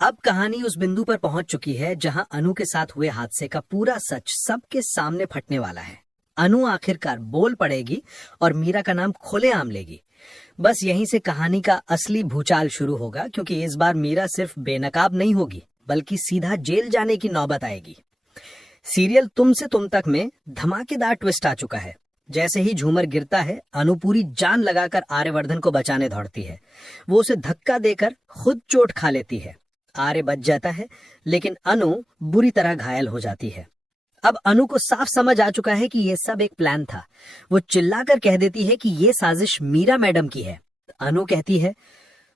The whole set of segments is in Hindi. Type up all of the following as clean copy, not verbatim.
अब कहानी उस बिंदु पर पहुंच चुकी है जहां अनु के साथ हुए हादसे का पूरा सच सबके सामने फटने वाला है। अनु आखिरकार बोल पड़ेगी और मीरा का नाम खुलेआम लेगी। बस यहीं से कहानी का असली भूचाल शुरू होगा, क्योंकि इस बार मीरा सिर्फ बेनकाब नहीं होगी बल्कि सीधा जेल जाने की नौबत आएगी। सीरियल तुम से तुम तक में धमाकेदार ट्विस्ट आ चुका है। जैसे ही झूमर गिरता है, अनु पूरी जान लगाकर आर्यवर्धन को बचाने दौड़ती है। वो उसे धक्का देकर खुद चोट खा लेती है। आर्य बच जाता है, लेकिन अनु बुरी तरह घायल हो जाती है। अब अनु को साफ समझ आ चुका है कि ये सब एक प्लान था। वो चिल्लाकर कह देती है कि ये साजिश मीरा मैडम की है। अनु कहती है,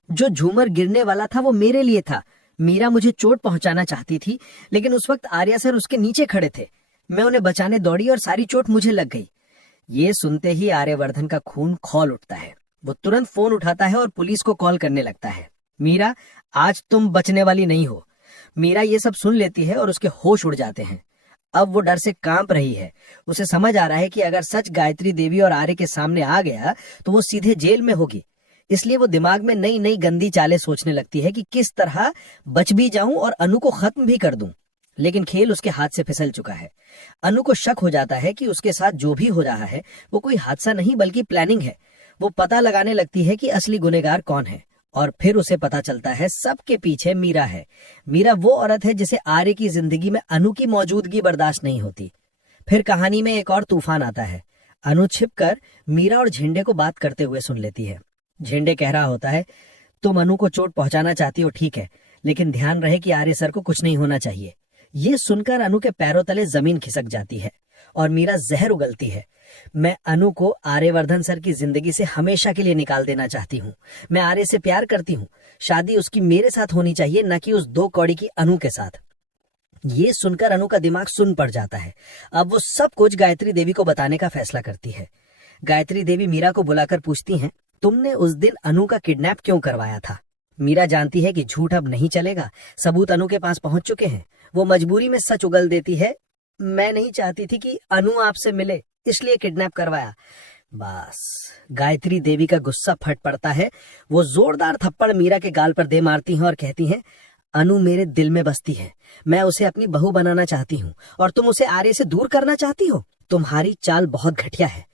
जो झूमर गिरने वाला था वो मेरे लिए था। मीरा मुझे चोट पहुंचाना चाहती थी, लेकिन उस वक्त आर्या सर उसके नीचे खड़े थे। मैं उन्हें बचाने दौड़ी और सारी चोट मुझे लग गई। ये सुनते ही आर्यवर्धन का खून खौल उठता है। वो तुरंत फोन उठाता है और पुलिस को कॉल करने लगता है। मीरा, आज तुम बचने वाली नहीं हो। मीरा ये सब सुन लेती है और उसके होश उड़ जाते हैं। अब वो डर से कांप रही है। उसे समझ आ रहा है कि अगर सच गायत्री देवी और आर्य के सामने आ गया तो वो सीधे जेल में होगी। इसलिए वो दिमाग में नई नई गंदी चालें सोचने लगती है कि किस तरह बच भी जाऊं और अनु को खत्म भी कर दूं। लेकिन खेल उसके हाथ से फिसल चुका है। अनु को शक हो जाता है कि उसके साथ जो भी हो रहा है वो कोई हादसा नहीं बल्कि प्लानिंग है। वो पता लगाने लगती है कि असली गुनहगार कौन है, और फिर उसे पता चलता है सबके पीछे मीरा है। मीरा वो औरत है जिसे आर्य की जिंदगी में अनु की मौजूदगी बर्दाश्त नहीं होती। फिर कहानी में एक और तूफान आता है। अनु छिपकर मीरा और झेंडे को बात करते हुए सुन लेती है। झेंडे कह रहा होता है, तुम अनु को चोट पहुंचाना चाहती हो, ठीक है, लेकिन ध्यान रहे कि आर्य सर को कुछ नहीं होना चाहिए। ये सुनकर अनु के पैरों तले जमीन खिसक जाती है और मीरा जहर उगलती है। मैं अनु को आर्यवर्धन सर की जिंदगी से हमेशा के लिए निकाल देना चाहती हूँ। मैं आर्य से प्यार करती हूँ। शादी उसकी मेरे साथ होनी चाहिए, न कि उस दो कौड़ी की अनु के साथ। ये सुनकर अनु का दिमाग सुन्न पड़ जाता है। अब वो सब कुछ गायत्री देवी को बताने का फैसला करती है। गायत्री देवी मीरा को बुलाकर पूछती हैं, तुमने उस दिन अनु का किडनैप क्यों करवाया था? मीरा जानती है कि झूठ अब नहीं चलेगा। सबूत अनु के पास पहुंच चुके हैं। वो मजबूरी में सच उगल देती है, मैं नहीं चाहती थी कि अनु आपसे मिले, इसलिए किडनैप करवाया। बस गायत्री देवी का गुस्सा फट पड़ता है। वो जोरदार थप्पड़ मीरा के गाल पर दे मारती हैं और कहती हैं, अनु मेरे दिल में बसती है। मैं उसे अपनी बहू बनाना चाहती हूँ और तुम उसे आर्य से दूर करना चाहती हो। तुम्हारी चाल बहुत घटिया है।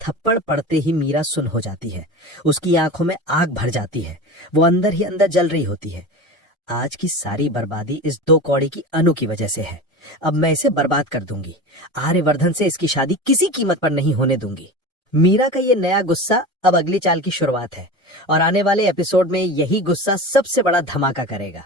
थप्पड़ पड़ते ही मीरा सुन्न हो जाती है। उसकी आंखों में आग भर जाती है। वो अंदर ही अंदर जल रही होती है। आज की सारी बर्बादी इस दो कौड़ी की अनु की वजह से है। अब मैं इसे बर्बाद कर दूंगी। आर्यवर्धन से इसकी शादी किसी कीमत पर नहीं होने दूंगी। मीरा का ये नया गुस्सा अब अगली चाल की शुरुआत है, और आने वाले एपिसोड में यही गुस्सा सबसे बड़ा धमाका करेगा।